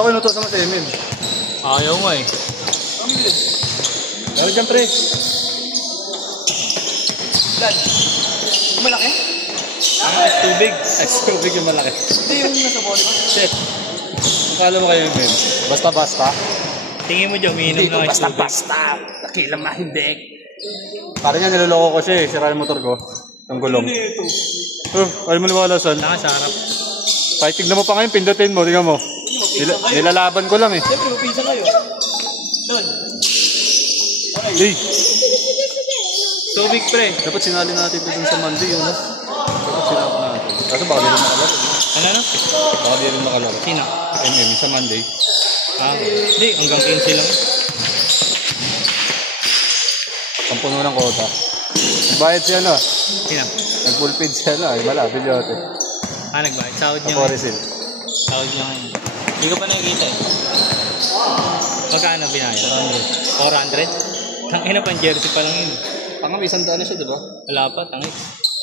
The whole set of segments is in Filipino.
Paano ko inutosan mo sa MM? Ayaw nga eh. Lalo dyan, pre. Blood. Malaki? Tubig. Ay, tubig yung malaki. Hindi yung nasa body ba? Shit. Akala mo kayo MM? Basta-basta. Tingin mo dyan, umiinom Hindi ko ng ice tubig. basta-basta. Nakilang mahindik. Parang yan, niloloko ko siya eh. Sira yung motor ko. Ang gulong. Ayaw mo niwala saan. Naka sa harap. Kahit tignan mo pa ngayon, pindutin mo. Tingnan mo. Nilalaban ko lang eh. Siyempre, mapisa kayo. Doon. Hey, Tubig pre. dapat sinali natin dun sa Monday yun. Dapat sinali natin. Kaso baka di rin nakalaro. Ano na? Baka di rin nakalaro. Sino? MM sa Monday. Hindi. Hanggang 15 lang. Ang puno ng kota. Nagbayad siya na. Sino? Nag-full paid siya na. Ay, wala. Bilyote. Nagbayad. Sahod niya. Sa Foresil. Sahod niya ngayon. Hindi ko pa nakikita eh. Magkano binayad? 400? Tangina pang jersey pa lang yun. Tanga, may isang daan na siya, diba? Wala pa, tangik.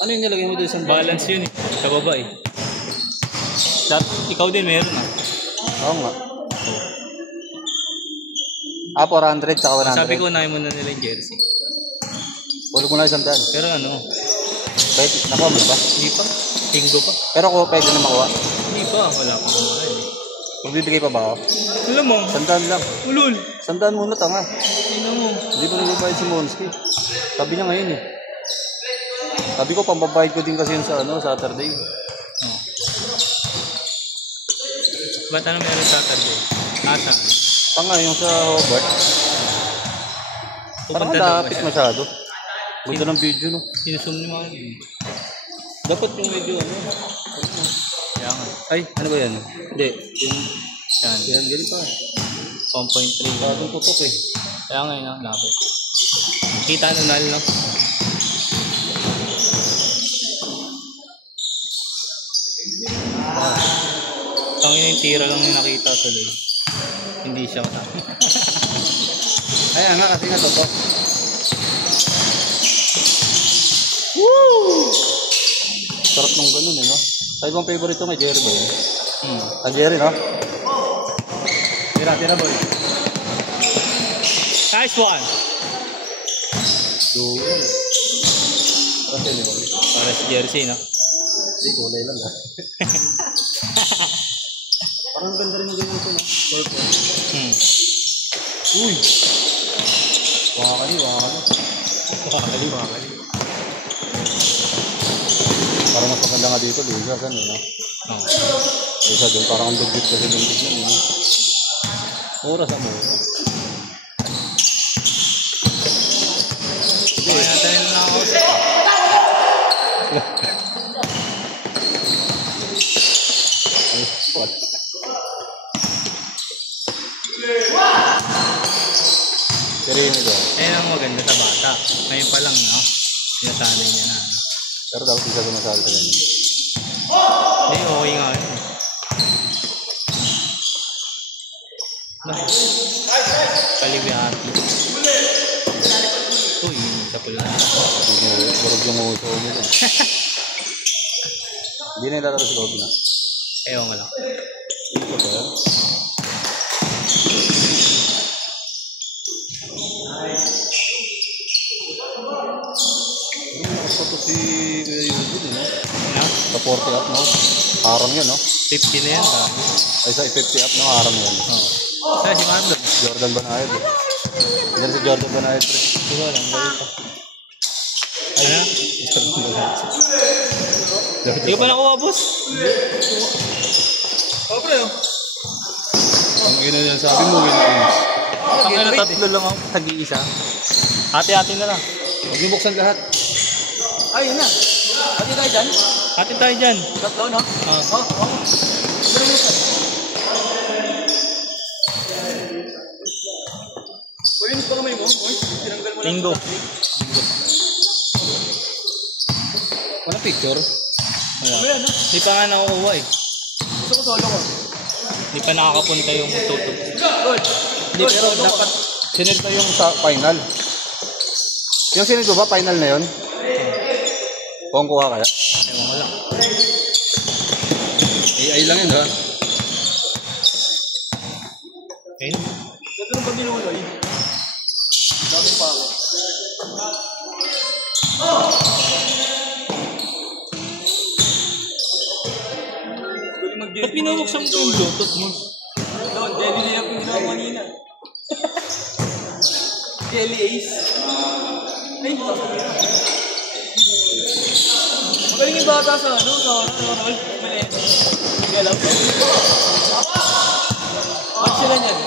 Ano yung nilagay mo doon isang daan? Balance yun eh. Sa baba eh. Ikaw din meron ah. Oo nga. 400 tsaka 100. Sabi ko unahin mo na nila yung jersey. Tulog mo na isang daan. Pero ano, Pwede, nakuha mo ba? hindi pa. Tinggo pa. Pero kung pwede na makuha. Hindi pa. Wala pa kumakain eh. Magbibigay pa ba ako? Alam mo, Sandaan lang. ulul. Sandaan muna, tanga. Tingnan mo. Hindi pa nagbabayad si Monski. Sabi niya ngayon eh. Sabi ko, pambabayad ko din kasi yun sa Saturday. Oh. Ba't ano meron Saturday? Asa? Tanga, yung sa Hobart. Parang Pupunta daw ba malapit siya? masyado. Ganda ng video, no? Sinusum ni mga yun. Dapat yung medyo Kaya nga. Ay, ano ba yan? Hindi. Yung, Yan. yan, ganun pa. 1.3. Bagong tutok eh. Kaya nga yun, lapit. Kita na nal, no? Tangin yung tira lang yung nakita tuloy. Hindi siya. Ayan nga, kasi nga tutok. Sarap nung ganun eh, no? Sa ibang favorite may Jerry ba yun? Jerry, no? Tira, boy. Nice one! Doon. Kasi ni boy. Para si jersey, no? Hindi, kulay lang ha. Parang ganda rin yung ganyan ito, no? Purple. Uy! Wakali. Parang mas maganda nga dito, Liga, ano, no? Oo. Isa doon, parang ang legit kasi doon tignan, no? Mura sa mura. Kaya natin nila nakakausap. What? Sereno doon. Ayun ang maganda sa bata. Ngayon pa lang, no? Sinasanay niya na. Pero dapat isa gumasali sa ganyan. Hindi, okay nga yun. Kaliwati. Uy, isa pala. Burog yung uso mo doon. Hindi na ilalaro si Robin na. Ewan ko lang. Dito ba yan? Nakasato si Kuya Yudin, no? Ano? Sa 40 up, no? Harang yan, no? 50 na yan. Ay, sa 50 up, no? Harang yan. Saan si Marlon? Jordan Banayad, eh. Yan si Jordan Banayad, pre. Diba lang, galit pa. Ano? Jordan Banayad. Hindi ko pa nakuha, boss. Oh, pre, oh. Ang ina yan, sabi mo, win-wins. Ang ano, tatlo lang ang tag-iisa. Hati-hati na lang. Huwag niyo buksan lahat. Ay, yun na. Hati tayo dyan. Hati tayo dyan. Tatlo, no? Oh. Kulinis pa kamay mo. Uy, tinanggal mo lang. Tinggo. Walang picture? Wala. Ano yan, no? Hindi pa nga nakukuha eh. Gusto ko solo ko. Hindi pa nakakapunta yung tutok. Good. Hindi, pero dapat sinid na yung sa final. Yung sinid ba, final na yun? Kung kuha kaya? Ewan ko lang. AI lang yun, ha? Ba't binubuksan mo yung Bluetooth mo? Doon, jelly din ang ginawa kanina. Jelly Ace. Ay, magaling yung bata sa ano, sa roll. Mali. Hindi alam ko. Ba't sila niyan?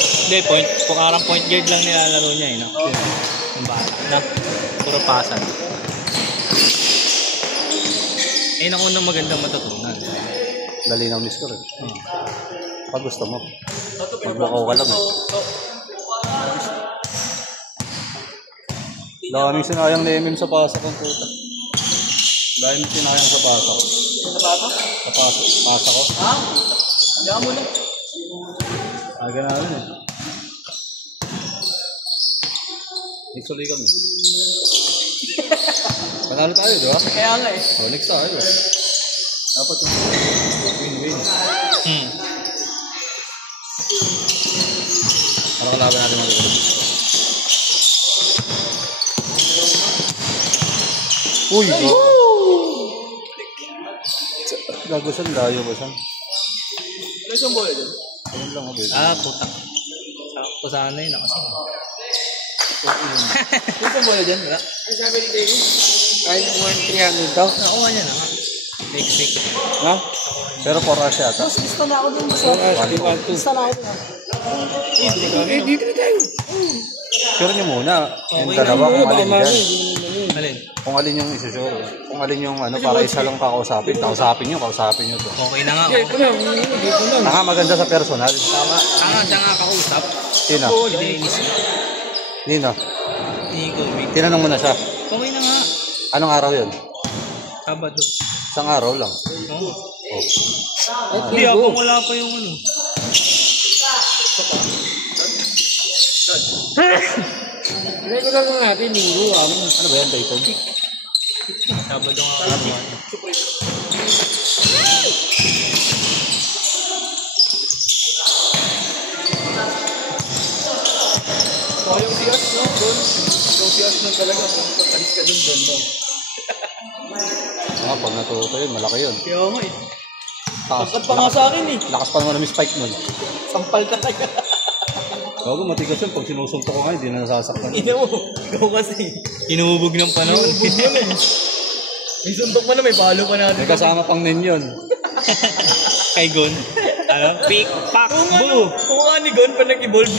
Hindi, parang point guard lang nilalaro niya eh, no? Yung bata na, puro pasan. Eh, ang unang magandang matutunan. Dali na umis ko rin. Pag gusto mo. Magbakaw ka lang eh. Daming sinayang na MM sa pasak ang puta. Daming sinayang sa pasak. Sa bata? Sa pasak. Pasak ko. Ha? Diyan mo na. Ay, ganahan eh. Next ulit kami. Panalo tayo, di ba? Kaya nga eh. So, next tayo. Dapat yung win-win. Ano kalaban natin mga dito? Uy! Gagusan, layo ba saan? Ano isang bola dyan? Ayun lang, mabili. Puta. Sakto sana yun, kasi. Ano isang bola dyan? Wala? Ano sabi ni David? Kaya yung 1,300 daw. Nakuha niya na nga. Fake. Ha? Pero 4 hours yata. Mas lista na ako dun sa... Lista na ako dun. Dito na tayo. Sure nyo muna. Yung Okay dalawa kung alin dyan. Alin? Kung alin yung isusure. Kung alin yung ano, para isa lang kakausapin. Kausapin nyo to. Okay na nga. Tanga maganda sa personal. Siya nga kausap. Sino? Iniinis niya. Nino? Hindi ko. Tinanong mo na siya. Okay na nga. Anong araw yun? Sabado. Isang araw lang. Oo. Oh. Hindi, habang wala pa yung ano. Regular na natin, linggo. Ano ba yan, Dayton? Sabado nga ako. So, yung CS, no? Doon. Yung CS na talaga. Kung pagkalis ka doon, no? Pag natuto yun, malaki yun. Kaya nga eh. Pagkat pa nga sa akin eh. Lakas pa naman na may spike nun. Sampal ka tayo. Bago matigas yun, pag sinusuntok ko nga, hindi na nasasaktan. Ina mo. Ikaw kasi. Inuubog ng panahon. Inuubog yun eh. May suntok pa na, may palo pa natin. May kasama pang nen yun. Kay Gon. Pick, pack, boo. Kung nga ni Gon pa nag-evolve.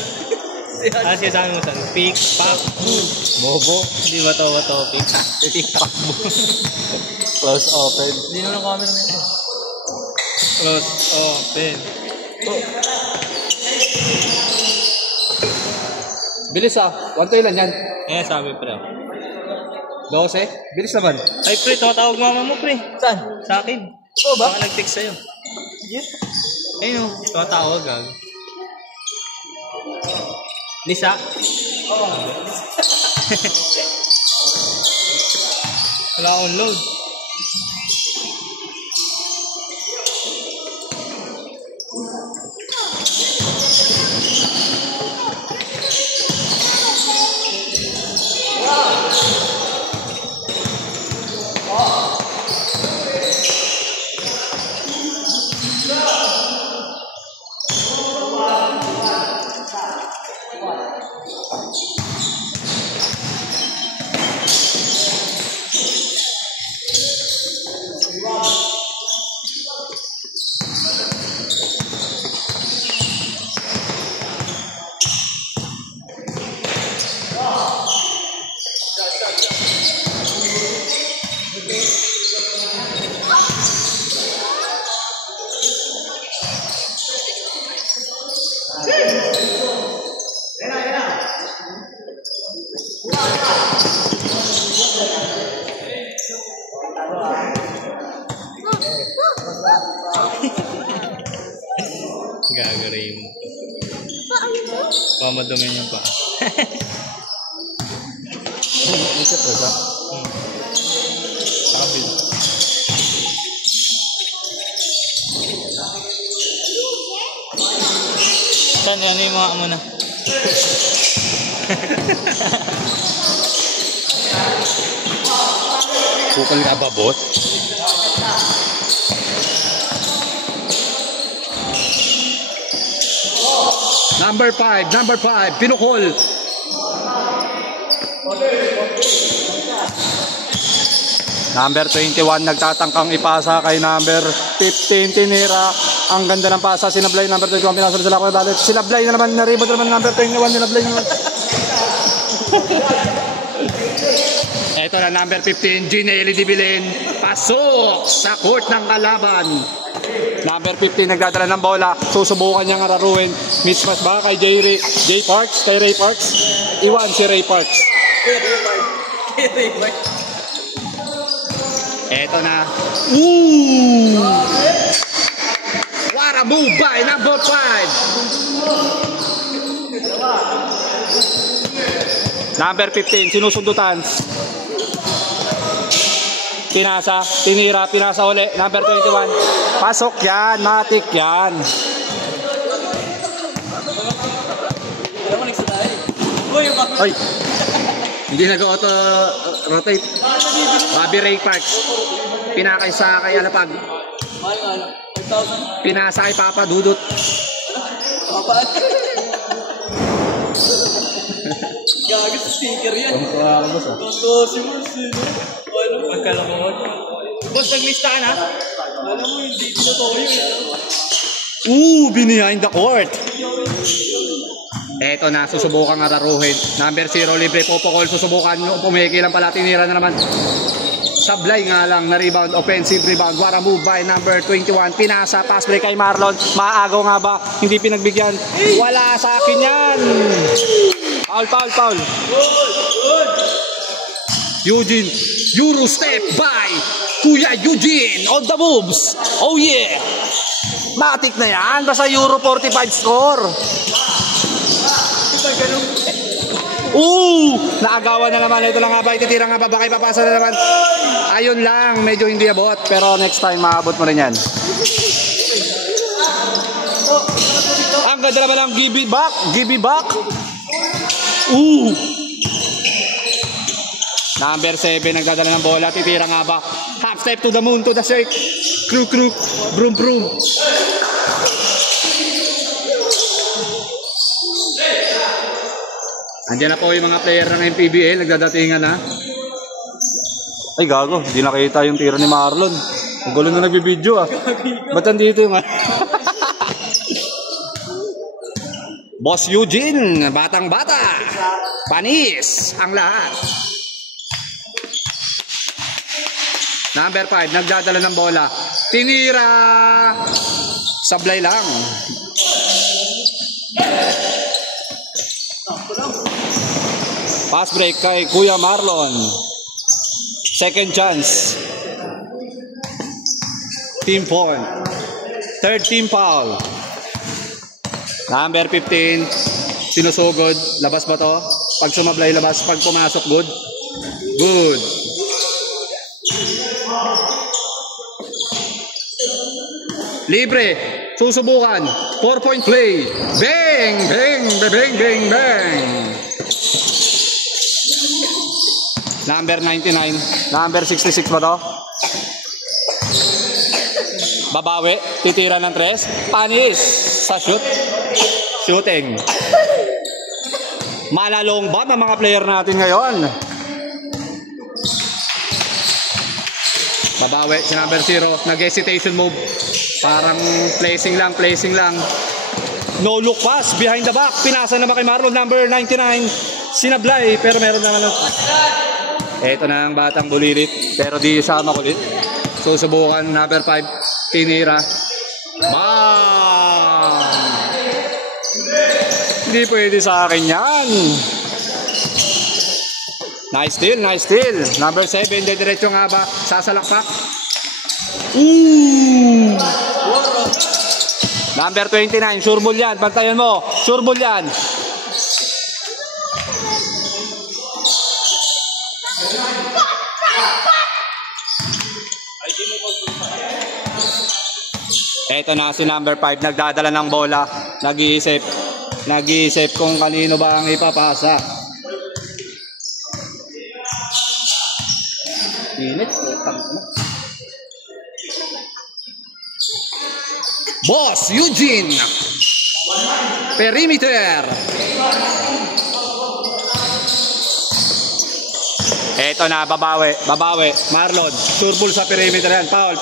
Siya sabi mo saan? Pick, pack, boo. Bobo. Hindi ba to pick? Pick, pack, boo. Close open. Hindi na ng camera na ito. Close, open. Bilis ah. 1 to ilan yan? Sabi pre. 12? Bilis naman. Ay pre, tumatawag mama mo pre. Saan? Sa akin. Ito ba? Baka nag-text sa'yo. Yes. Ayun o, tumatawag gag. Lisa? Oo. Wala akong load. Gagaray mo. Pamadamin yung paa. Ikot ba siya? Sabi. Saan yan yung mga amo na? Kukal ka ba, boss? Number 5, pinukol. Number 21, nagtatangkang ipasa kay number 15, tinira. Ang ganda ng pasa, sinablay number 21, pinasa sa lako na dalit. Sinablay na naman, naribot na naman number 21, sinablay na naman. Ito na number 15, Ginelli Dibilin. Pasok sa court ng kalaban. Number 15, nagdadala ng bola. Susubukan niyang araruin. Mismas ba kay Ray Parks? Kay Ray Parks? Iwan si Ray Parks. Eto na. Ooh! What a move by number 5. Number 15, sinusundutan. Pinasa, tinira, pinasa uli. Number 21. Pasok yan, matik yan. Ay, hindi nag-auto rotate. Bobby Ray Parks. Pinakay sa kay Alapag. Pinasa kay Papa Dudut. Gago sa sticker yan. Magkalamuot. Boss, naglista ka na? Alam mo, hindi pinatoyo yun. Behind the court. Eto na, susubukan nga raruhin. Number 0, libre popokol. Susubukan nyo, pumikilang pala, tinira na naman. Sablay nga lang na rebound, offensive rebound. What a move by number 21. Pinasa, pass break kay Marlon. Maagaw nga ba? Hindi pinagbigyan. Wala sa akin yan. Foul. Eugene, Euro step by Kuya Eugene on the moves. Oh yeah. Matik na yan. Basta Euro 45 score. Naagawan na naman. Ito lang nga ba? Ititira nga ba? Baka ipapasa na naman. Ayun lang. Medyo hindi abot. Pero next time maabot mo rin yan. Ang ganda naman ang give it back. Give it back. Number 7, nagdadala ng bola. Titira nga ba? Half step to the moon, to the shake. Crook. Broom. Andiyan na po yung mga player ng MPBL. Nagdadatingan na. Ay gago, hindi nakita yung tira ni Marlon. Ang gulo na nagbibideo ah. Ba't andito yung Boss Eugene, batang-bata. Panis ang lahat. Number 5, nagdadala ng bola. Tinira. Sablay lang. Pass break kay Kuya Marlon. Second chance. Team point. Third team foul. Number 15, sinusugod. Labas ba to? Pag sumablay, labas. Pag pumasok, good. Good. Libre. Susubukan. 4-point play. Bang! Number 99. Number 66 ba to? Babawi. Titira ng 3. Panis. Sa shoot. Shooting. Malalong ba ang mga player natin ngayon? Babawi si number 0. Nag-hesitation move. Parang placing lang. No look pass. Behind the back. Pinasa naman kay Marlon. Number 99. Sinablay. Pero meron naman. Ito na ang batang bulilit. Pero di siya makulit. Susubukan. Number 5. Tinira. Bang! Hindi pwede sa akin yan. Nice steal. Number 7, diretso nga ba? Sasalakpak. Number 29, sureball yan. Bantayan mo. Sureball yan. Ito na si number 5, nagdadala ng bola. Nag-iisip kung kanino ba ang ipapasa. Init. Boss Eugene. perimeter. Eto na, babawi. Marlon, sure ball sa perimeter yan. Foul.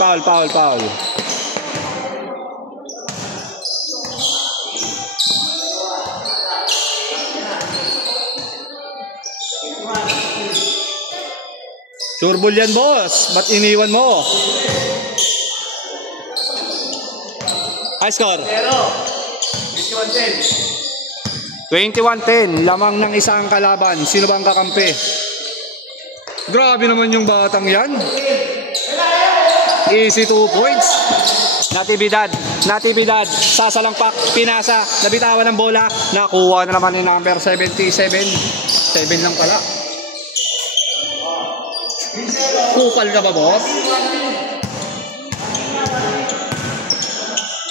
Sure ball yan, boss. Ba't iniwan mo? High score. 21-10. Lamang ng isang kalaban. Sino ba ang kakampi? Grabe naman yung batang yan. Easy 2 points. Natividad. Sasalampak. Pinasa. Nabitawan ng bola. Nakuha na naman ni number 77. 7 lang pala. Kupal ka ba, boss?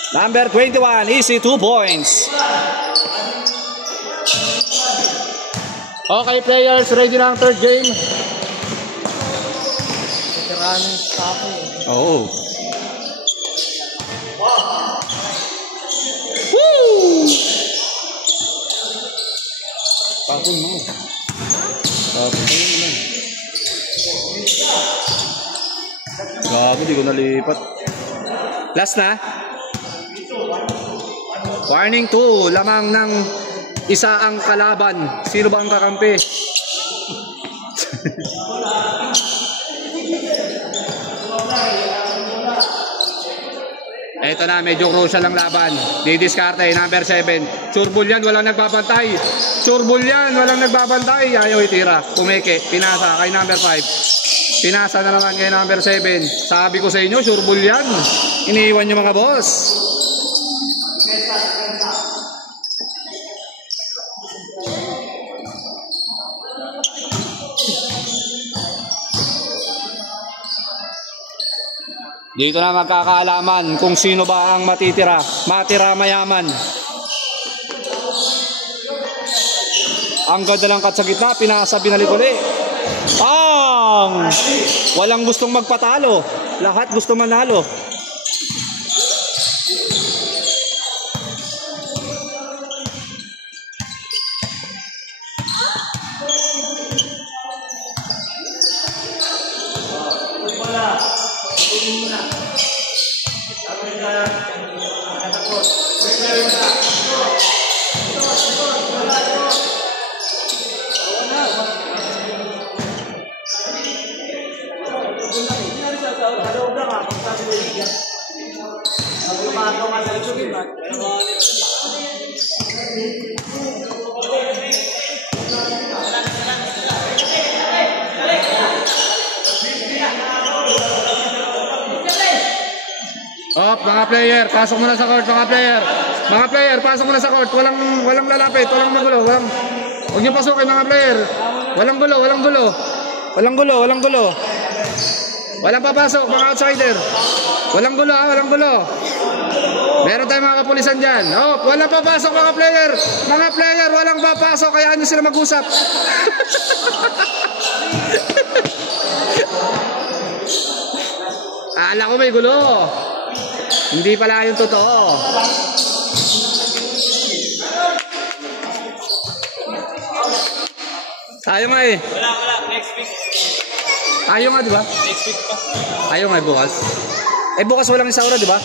Number 21, easy 2 points. Okay, players, ready na ang third game. Oo. Woo! Tapon mo. Gago, di ko nalipat. Last na. Warning 2. Lamang ng isa ang kalaban. Sino ba ang kakampi? Ito na, medyo crucial ang laban. Didiskarte, number 7. Surbol yan, walang nagbabantay. Ayaw itira. Pumeke, pinasa kay number 5. Pinasa na naman kay number 7. Sabi ko sa inyo, surbol yan. Iniiwan nyo mga boss. Dito na magkakaalaman kung sino ba ang matitira mayaman. Ang ganda ng cut sa gitna, pinasa, binalik ulit. Walang gustong magpatalo, lahat gusto manalo. Mga player, pasok muna sa court, mga player, pasok muna sa court. Walang lalapit, walang magulo, huwag niyo pasukin mga player. Walang gulo. Walang papasok, mga outsider. Walang gulo. Meron tayong mga kapulisan dyan. Walang papasok mga player. Walang papasok, kaya nyo sila mag-usap. Akala ko may gulo. Hindi pala yung totoo. Tayo nga eh. Wala. Next week. Tayo nga, di ba? Next week pa. Tayo nga bukas. Bukas walang isaura, di ba?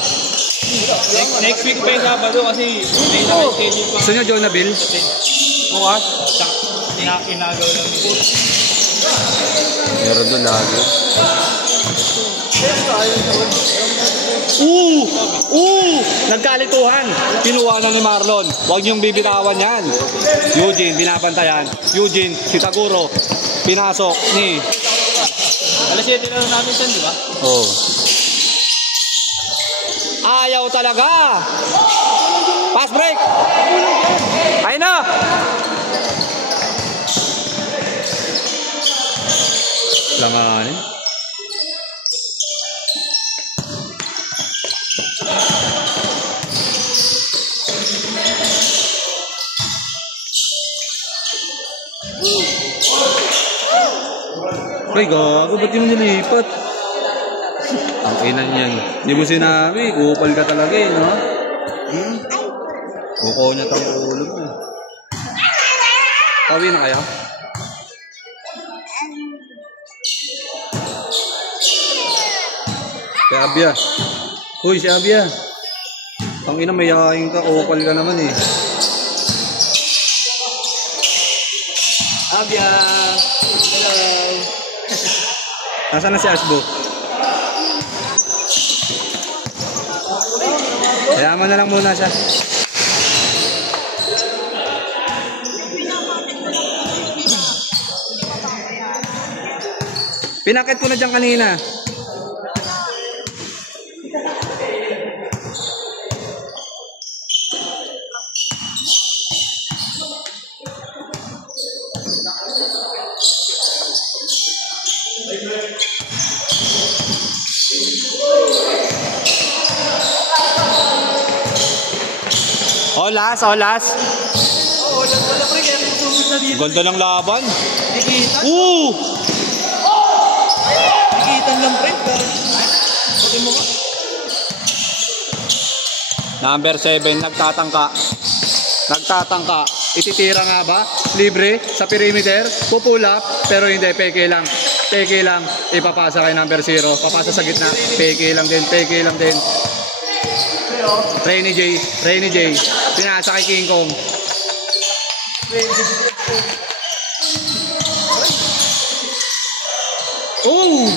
Next week pa yung Sabado kasi may schedule pa. Gusto nyo, Jonah Bill? Bukas. Inagaw lang nito. Meron doon lagi. Nagkalituhan. Kinuha na ni Marlon. Huwag niyong bibitawan yan. Eugene, binabantayan. Eugene, si Taguro. Pinasok ni... Alas 7 na namin dyan, di ba? Oo. Ayaw talaga. Pass break. Ayun na. Langanin. Ay, gago, ba't yung nilipat? Ang inan yan. Hindi mo sinabi, kupal ka talaga eh, no? Buko niya tang ulo mo. Tawi na kaya? Si Abia. Uy, si Abia. Tangina, may yaking ka. Opal ka naman eh. Abia! Hello! Nasaan na si Asbo? Yaman na lang muna siya. Pinakit ko na dyan kanina. Olas, olas. Oo, lang pala pre, kaya tusugod na dito. Ganda ng laban. Nakikitan? Nakikitan lang pre. Pati mo ka. Number 7, nagtatangka. Nagtatangka. Ititira nga ba? Libre sa perimeter. Pupull up. Pero hindi, peke lang. Peke lang. Ipapasa kay number 0. Papasa sa gitna. Peke lang din. Peke lang din. Rainy J. Rainy J. Pinasa kay King Kong. Oh!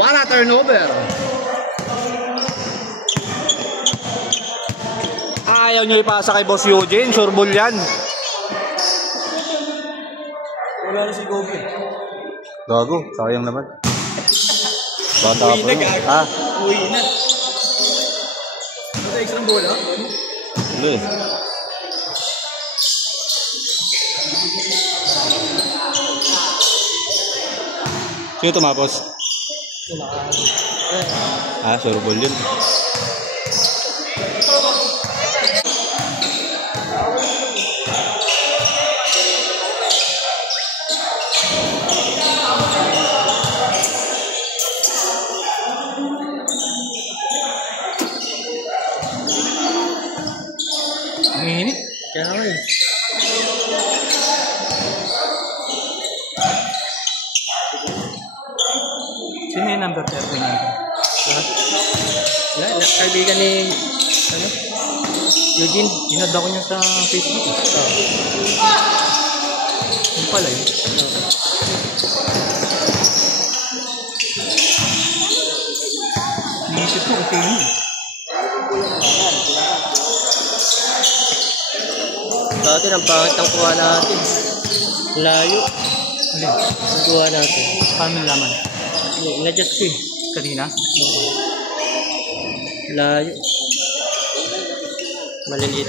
What a turnover! Ayaw nyo ipasa kay Boss Eugene. Surbol yan. Wala na si Gobi. Gago. Sayang naman. Bata Uwi na, gago. Ah? Uwi na. Ano extra bola? Hindi. Sino tumapos? Ah, surbol yun. Ang init. Kaya naman eh. Sino yung number 10 po niya? Wala, kaibigan ni ano? Eugene, inad ako niya sa Facebook. Yung pala yun. Iisip ko kasi yun. Dati ang pangit ang kuha natin. Layo. Alin? Ang kuha natin. Paano laman? Na-adjust ko eh. Kanina? Layo. Maliliit.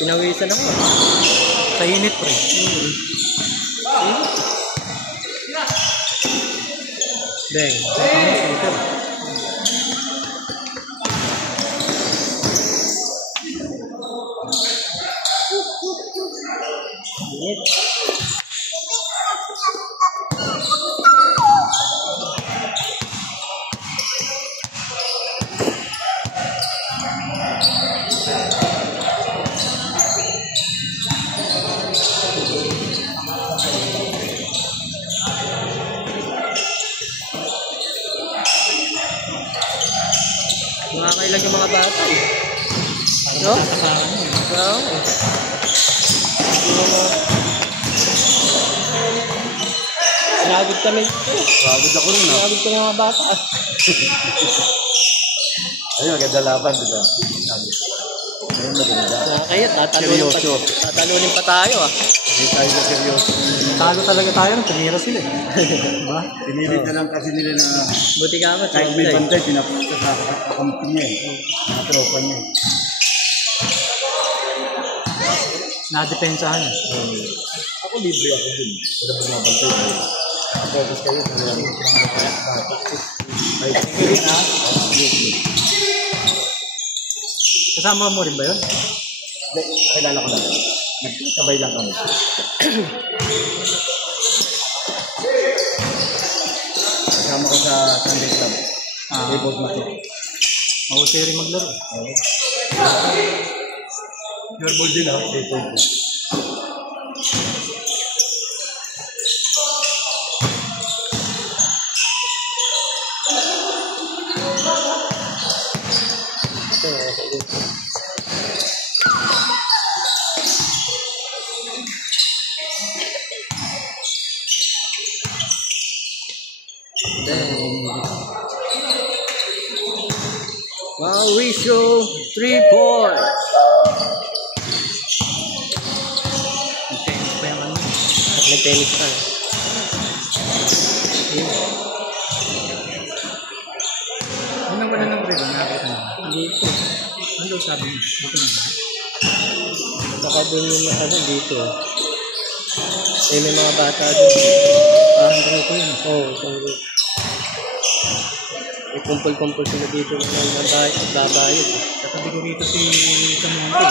Pinawisan ako. Sa init, pre. Deng. Init. Nakakailan yung mga bata eh. No? Oo. Sinagod kami. Pagod ako rin ah. Sinagod kami mga bata. Ayun, maganda laban, diba? Ayun, maganda. Nakakaya, tatalunin pa tayo ah. Hindi tayo na seryoso. Talo talaga tayo, tumira sila eh. Diba? Pinilit na lang kasi nila na Buti ka ba? kahit may bantay, pinapunta sa kakampi niya eh. Mga tropa niya eh. Nadepensahan. Ako libre ako dun. Wala pa mga bantay. Focus kayo sa mga ay, Security na. Kasama mo rin ba yun? hindi, kakilala ko lang. Nagkabay lang kami. Kasama ko sa Sunday Club. Table Mato. Mahusay rin maglaro. Pure din ako. Table. Mauricio, 3 points. Tennis pa yung ano. Nag-tennis pa. Ano wala ng break? Nakakita na. Dito. Ano daw sabi mo? Dito na ba? Saka doon yung ano dito. Eh, may mga bata doon. Ang grupo yun. Oo, isang group. May kumpul-kumpul sila dito ng babayad. Katabi ko rito si Samonte.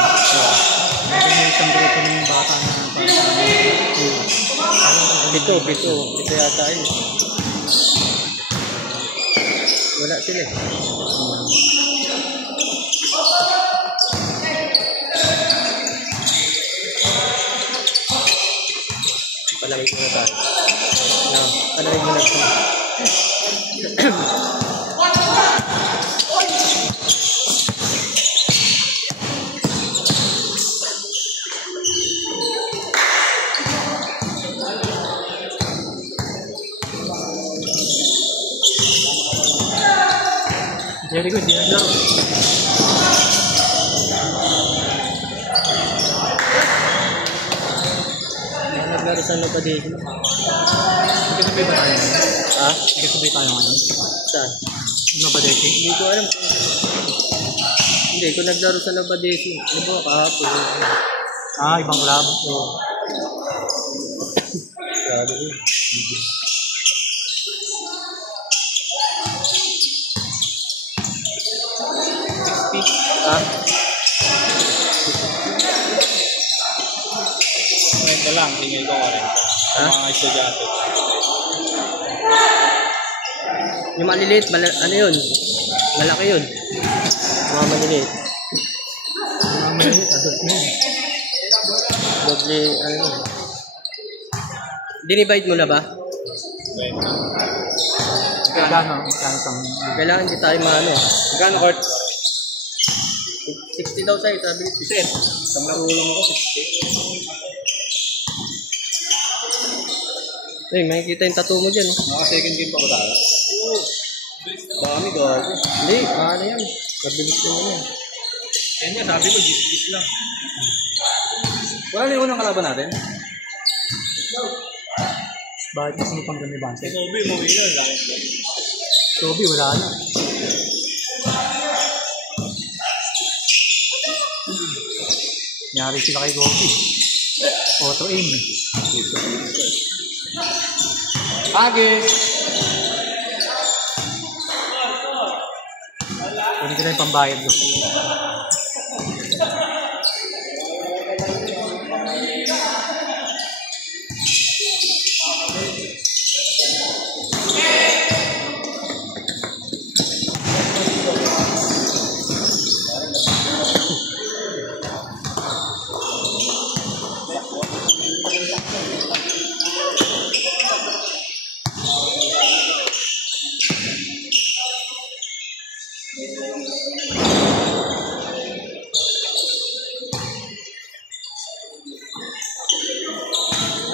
May isang grupo ng bata na Pito yata yun. Wala sila eh. Palamig muna tayo. No, palamig muna tayo. Jericho, hindi naglaro. Naglaro sa ano pa dito? Hindi kasabay ba tayo? Ha? Hindi kasabay tayo ngayon? Saan? Nabadete? Hindi ko alam. Hindi ko naglaro sa Nabadesi. Ano ba kahapon? Ibang club. Oo. Grabe yun. Ha? Ito lang, tingin ko rin. Ha? Mga estudyante. Yung maliliit, ano yun? Malaki yun. Mga maliliit. Doble, ano yun? Dinivide mo na ba? Magkano isang Kailangan hindi tayo maano. Gano'n, Kurt? 60 daw sa'yo, sabi ni Piset. Tulong ako, 60. Eh, makikita yung tattoo mo dyan. Mga second game pa ba tayo? Oo. Dami gago. Hindi, ano yan. Mabilis din yan. Yan nga, sabi ko, gis lang. Wala na yung unang kalaban natin? Bakit kasi mo pang ganyan ba? Sobi, mo winner. Laki. Toby, wala na. Nyari sila kay Gopi. Auto aim. Agis! Kunin ko na yung pambayad ko.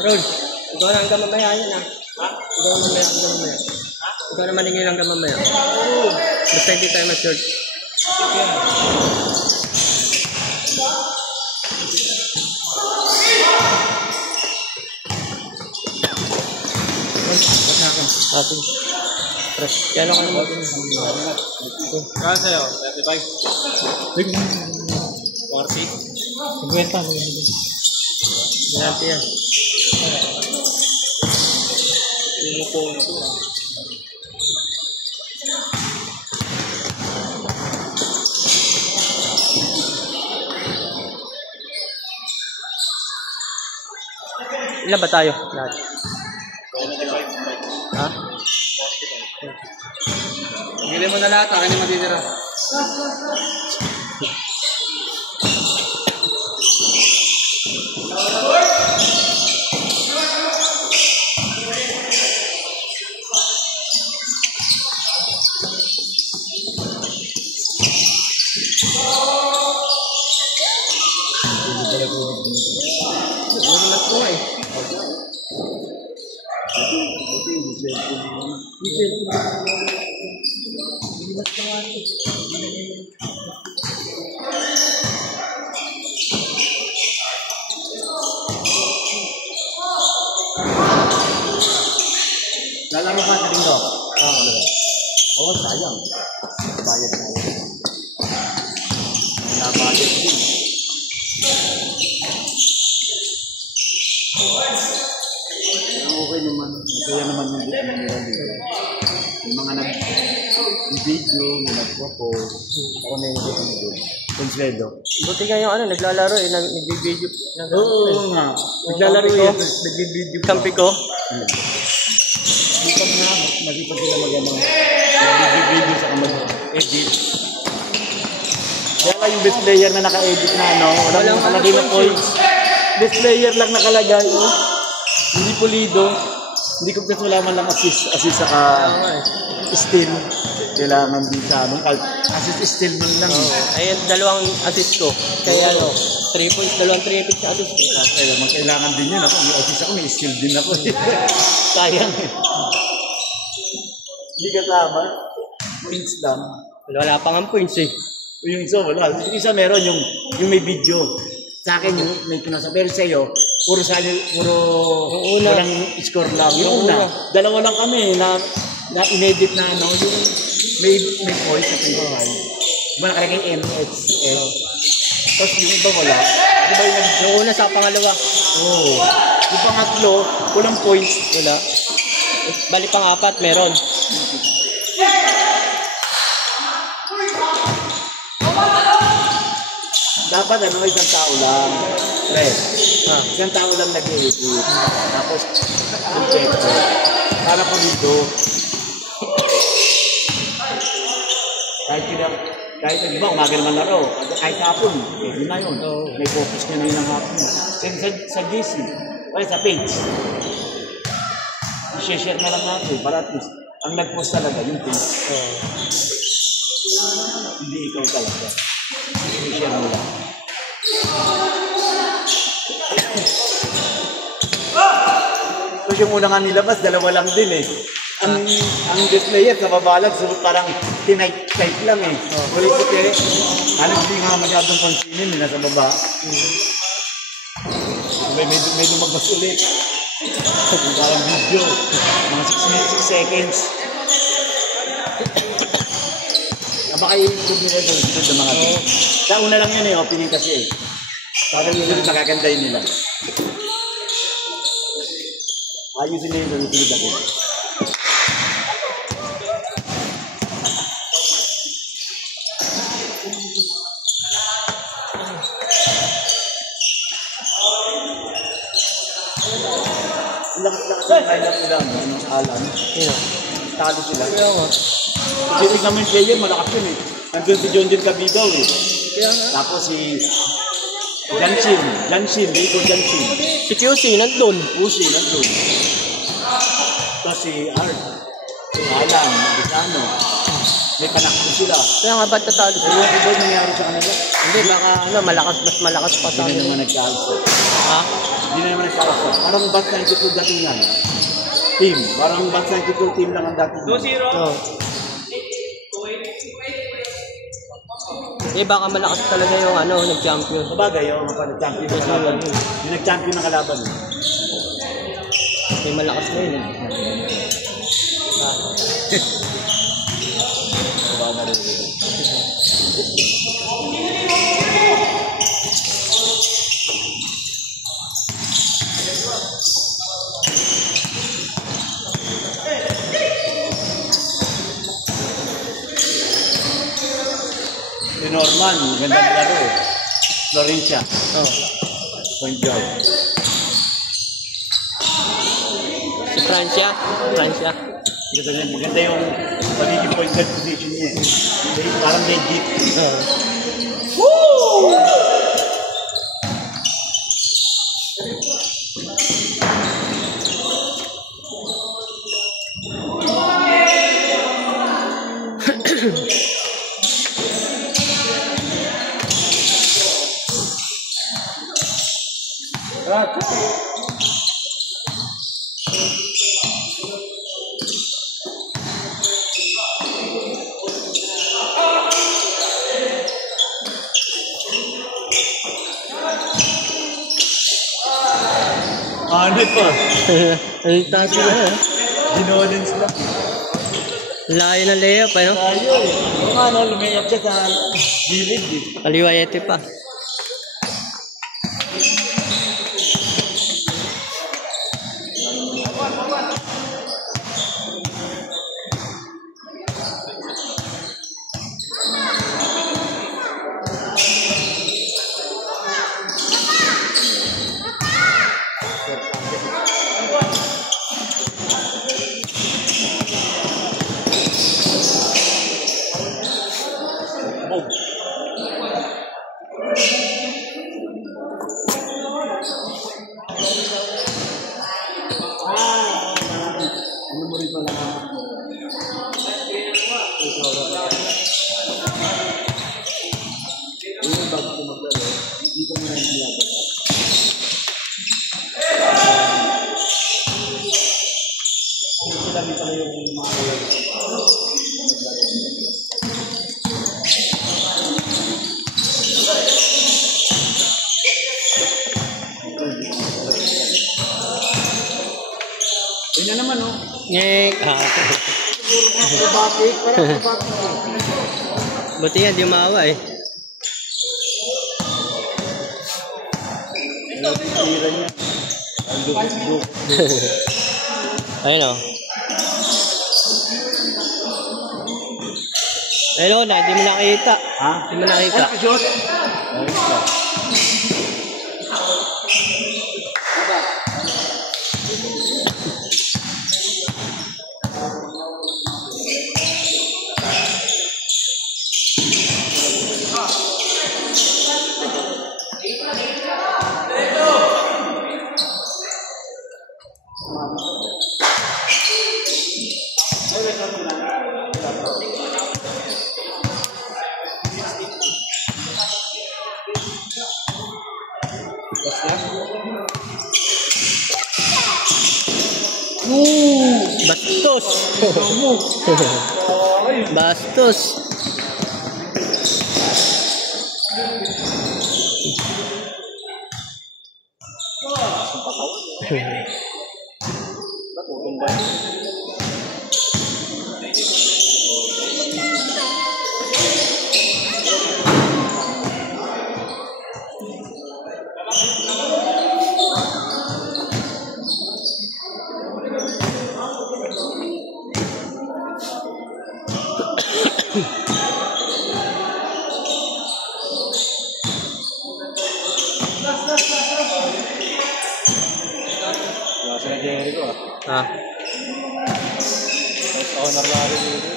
Ron, ikaw na hanggang mamaya yan ha. Ikaw na mamaya, hanggang mamaya. Ikaw na maningil hanggang mamaya. Basta hindi tayo ma-short. Atin. Press. Kaya lang ano natin. Kaya sa'yo, 35. 40. 50. Natin yan. Pumupo ito. Ilan ba tayo? Lahat. Ha? Bili mo na lahat, akin yung matitira. Lalaro ka sa linggo? Oo, sayang. Bayad na yun. Wala bayad din. Okay naman. Masaya naman yung video nila dito. Yung mga nag-video, may nag-propose. Ako na yung video nito. Consuelo. Buti nga yung ano, naglalaro eh, nag-video. Oo nga. Naglalaro Kampi ko. yun. Nag-video pa. Kampi ko. Sipag na, masipag sila mag-ano. Nag-video sa mag-edit. Kaya nga yung best player na naka-edit na ano, walang nakalagay na points. Best player lang nakalagay, oh. Hindi pulido. Hindi ko kasi wala man lang assist saka steal. Kailangan din sa ano, assist steal man lang. Ayun, dalawang assist ko. Kaya ano, 3 points, dalawang 3 points assist ko. Kailangan din yun ako. May assist ako, may steal din ako. Sayang eh. Hindi kasama. Points lang. Wala pa nga points eh. Yung isa wala. Yung isa meron yung may video. Sa akin yung may pinasa. Pero sa iyo, puro walang score lang. Yung una, dalawa lang kami na inedit na ano, yung may voice sa 25. Diba nakalagay MXF. Tapos yung iba wala. Diba Yung una sa pangalawa. Oo. Yung pangatlo, walang points. Wala. Bali pang apat, meron. Dapat ano, isang tao lang. Isang tao lang nag-edit. Tapos, kompleto. Para po dito, kahit di ba, umaga naman laro. Kahit hapon, yun na yun. May focus nyo na yun ang hapon. Sa GC, o sa page, i-share na lang natin para at least, ang nag-post talaga yung page. Hindi ikaw talaga. I-share mo lang. Tapos yung una nga nilabas, dalawa lang din eh. Ang display sa baba lang, so parang type lang eh. Ulit ko kaya, hindi nga masyadong pansinin, nasa baba. May lumabas ulit. Parang video, mga 6 minutes, 6 seconds. Baka i-improve nila sa sunod ng mga ito. Sa una lang yun eh, opening kasi eh. Parang yun yung makagandahin nila. Ayusin nila yung sunod ako. Lakas-lakas yung lineup nila, ano, Alan. Talo sila. Kasi tignan mo yung player, malakas yun eh. Nandun si John Cabidaw eh. Tapos si Janshin, Rico Janshin. Si QC, nandun. Uzi, nandun. Tapos si Art, Alan, Magisano. May panakbo sila. Kaya nga ba't tatalo sila? Ewan ko ba yung nangyari sa kanila? Hindi, baka ano, mas malakas pa sa Hindi na amin. naman nagkaalsa. Ha? Hindi na naman nagkaalsa. Parang Bats 92 dating yan. Team. Parang Bats 92 team lang ang dating. 2-0. Oo. Eh, baka malakas talaga yung ano, nag-champion. Sabagay, yung nag-champion na kalaban. Yung nag-champion na kalaban. May malakas na yun. Baba na rin. Si Norman, magandang laro eh. Florencia. Oh. Point guard. Si Francia. Francia. Maganda yung pagiging point guard position niya eh. Parang legit. Ano pa? Ang taas na Ginolens lang. Layo ng layup, ano? Tayo eh. Kung ano, lumayap siya sa gilid eh. Kaliwayete pa. Yun na naman oh. Ngek. Buti nga, di maawa eh. Tira niya. Ang duk-duk. Ayun o. Ayun o, hindi mo nakita. Ha? Hindi mo nakita. Ay, shot. Ayos ka. Bastos. Bastos. Klase na Jericho ah. Ah, First honor lang rin dito.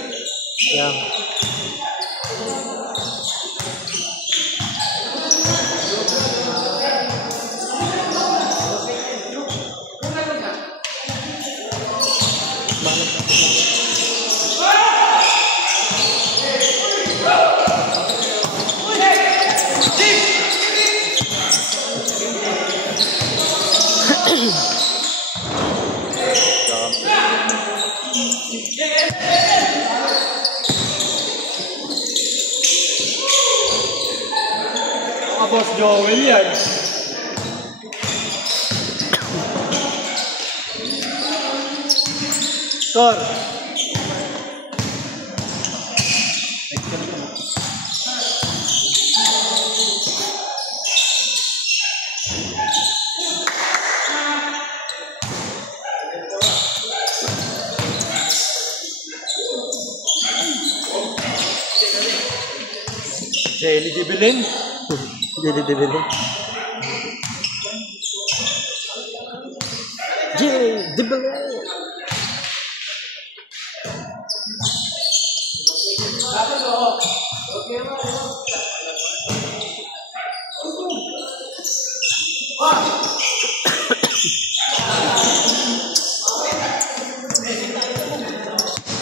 yan. Mga boss Joel yan. Score. Jelly Dibilin. Jelly Dibilin. Jelly Dibilin.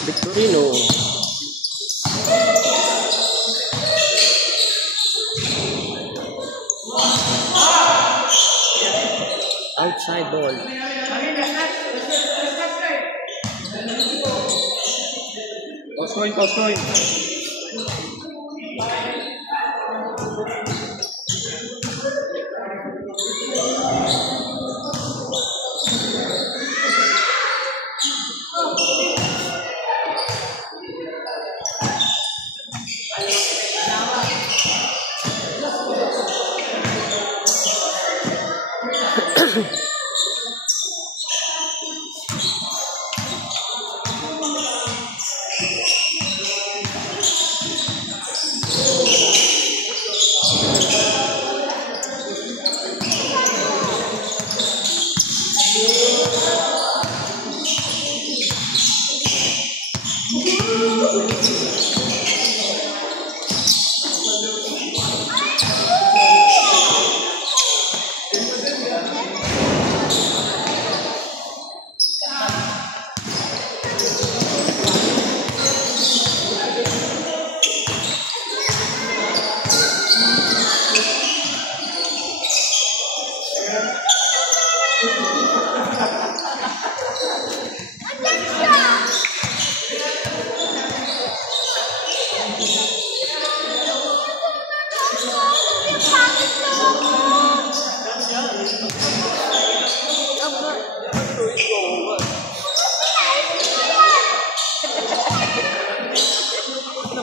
Victorino. Outside ball. Toss coin.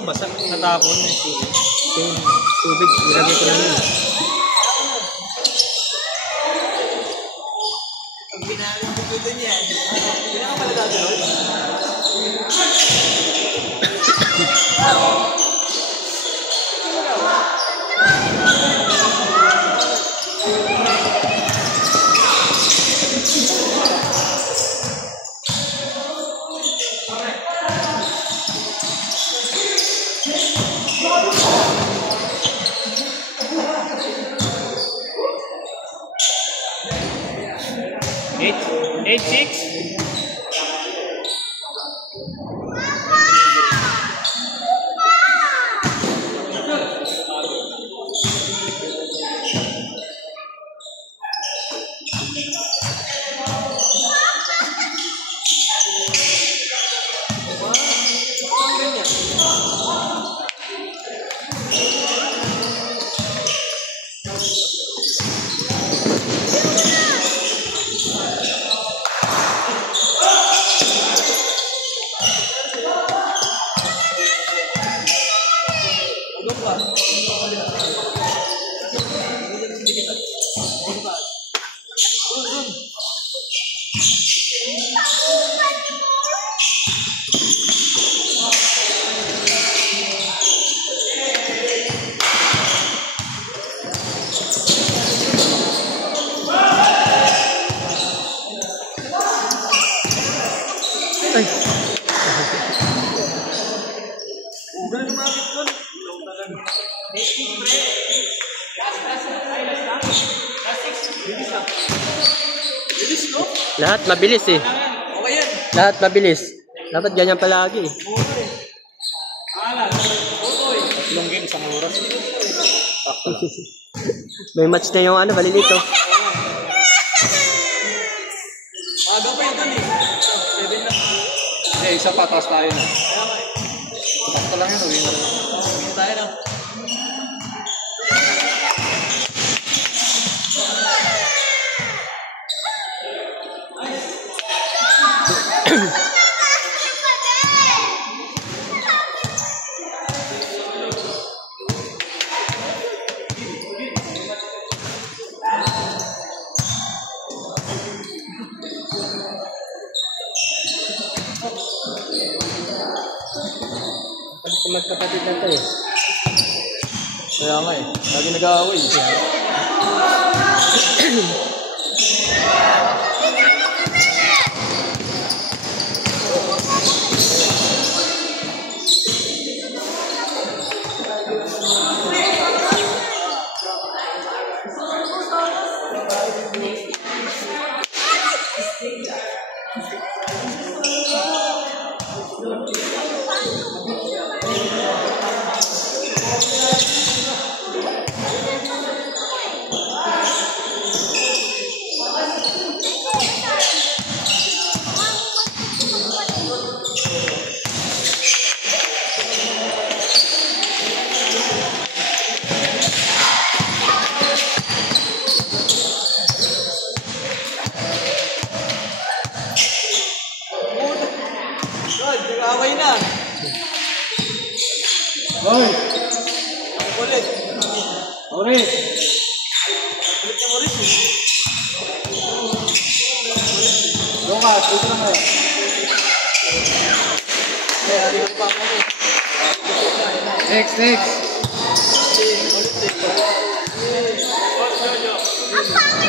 Basa, natapon. Tubig, ilagay ko lang yun. Eight, 6. Lahat mabilis eh. Lahat mabilis. Dapat ganyan palagi eh. Tatlong game, isang oras. May match na yung ano, malilito. Isa pa, taas tayo na. Sakto lang yun, uwi na rin. Tayo na. magkapatid na to eh. Kaya nga eh. Lagi nag-aaway. Nag-away na. Hoy! Ulit. Ulit! Ulit na ulit eh. Lucas, dito na kayo. Kaya hindi ko pa kami. Next, next. Ulit eh.